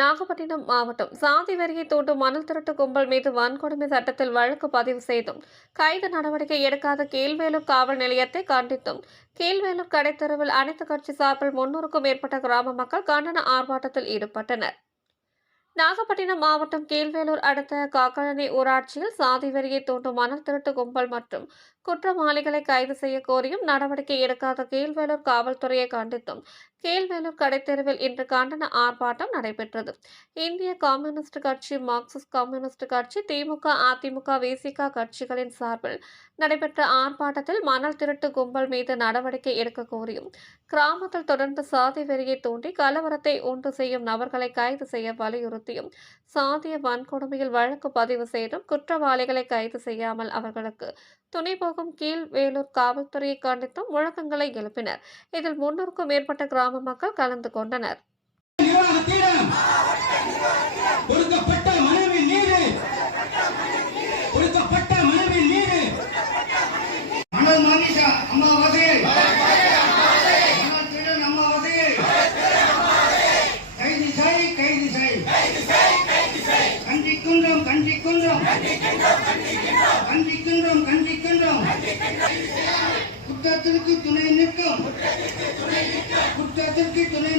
நாகப்பட்டினம் மாவட்டம் சாதி வெறியை தூண்டும் மணல் திருட்டு கும்பல் மீது வன்கொடுமை சட்டத்தில் வழக்கு பதிவு செய்தும் கைது நடவடிக்கை எடுக்காத கீழ்வேலூர் காவல் நிலையத்தை கண்டித்தும் கீழ்வேலூர் கடைத்தெருவில் அனைத்து கட்சி சார்பில் 300க்கும் மேற்பட்ட கிராம மக்கள் கண்டன ஆர்ப்பாட்டத்தில் ஈடுபட்டனர். நாகப்பட்டினம் மாவட்டம் கீழ்வேலூர் அடுத்த காக்கழனி ஊராட்சியில் சாதி வெறியை தூண்டும் மணல் திருட்டு கும்பல் மற்றும் குற்றவாளிகளை கைது செய்ய கோரியும் நடவடிக்கை எடுக்காத கீழ்வேலூர் காவல்துறையை கண்டித்தும் கீழ்வேலூர் கடைத்தெருவில் இன்று கண்டன ஆர்ப்பாட்டம் நடைபெற்றது. இந்திய கம்யூனிஸ்ட் கட்சி, மார்க்சிஸ்ட் கம்யூனிஸ்ட் கட்சி, திமுக, அதிமுக, விசிக கட்சிகளின் சார்பில் நடைபெற்ற ஆர்ப்பாட்டத்தில் மணல் திருட்டு கும்பல் மீது நடவடிக்கை எடுக்க கோரியும் கிராமத்தில் தொடர்ந்து சாதி வெறியை தூண்டி கலவரத்தை உண்டு செய்யும் நபர்களை கைது செய்ய வலியுறுத்தியும் சாதிய வன்கொடுமையில் வழக்கு பதிவு செய்தும் குற்றவாளிகளை கைது செய்யாமல் அவர்களுக்கு துணை போகும் கீழ்வேலூர் காவல்துறையை கண்டித்தும் முழக்கங்களை எழுப்பினர். இதில் 300க்கும் மேற்பட்ட கிராம மக்கள் கலந்து கொண்டனர். குற்றத்திற்கு துணை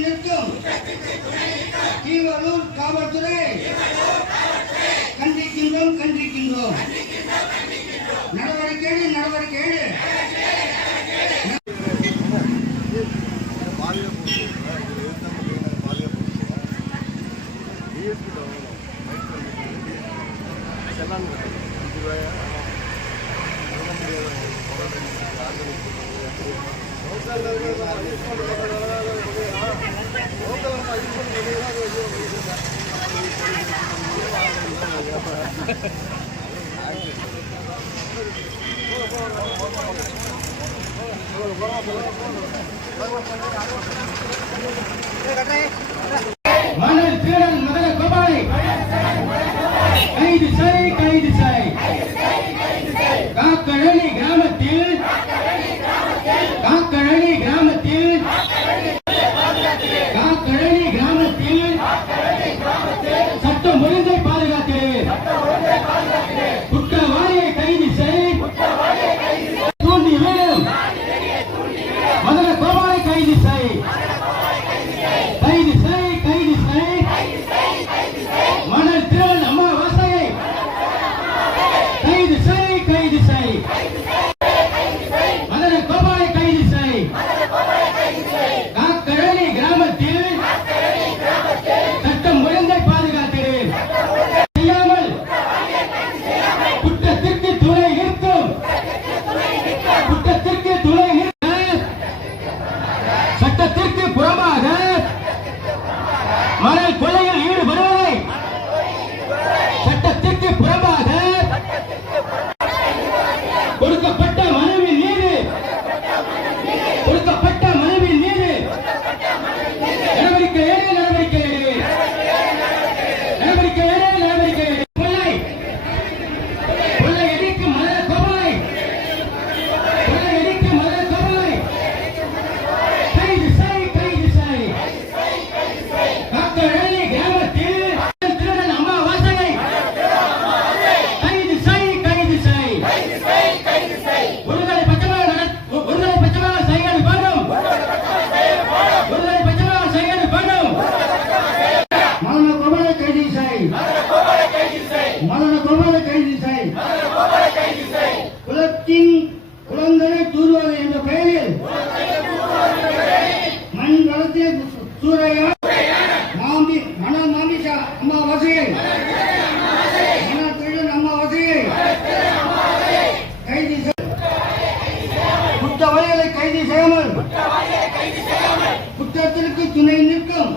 நிற்கும் கீழ்வேலூர் காவல்துறை கண்டிக்கின்றோம். நடவடிக்கை மணல் திருடன் மதன கோபாலை கைது செய். காக்கழனி கிராமத்தில் சட்டம் ஒழுங்கை பாதுகாத்து குற்றவாளியை கைது செய். தூண்டி விடும் மதன கோபாலை கைது செய். மணல் திருடன் அமாவாசையை கைது செய். மதன கோபாலை கைது செய். காக்கழனி கிராமத்தில் சட்டம் ஒழுங்கை பாதுகாத்து செய்யாமல் குற்றத்திற்கு துணை நிற்கும் சட்டத்திற்கு புறமாக மணல் கொள்ளையில் ஈடுபடுவதை சட்டத்திற்கு புறமாக கொடுக்கப்பட்ட மனுவின் மீது நடவடிக்கை கொள்ளையடிக்கு மதன கோபாலை கைது செய். காக்கழனி கிராமத்தில் திருடன் அமாவாசையை கைது செய். ஒருதலை பட்சமாக செயல் வேண்டும். மதன கோபாலை கைது செய். குலத்தின் குழந்தையை தூர்வாரு என்ற பெயரில் மண் வளர்த்திய சூறையா மணல் மாமிசா அமாவாசையை மணல் திருடன் அமாவாசையை கைது செய். குற்றவாளிகளை கைது செய்யாமல் குற்றத்திற்கு துணை நிற்கும்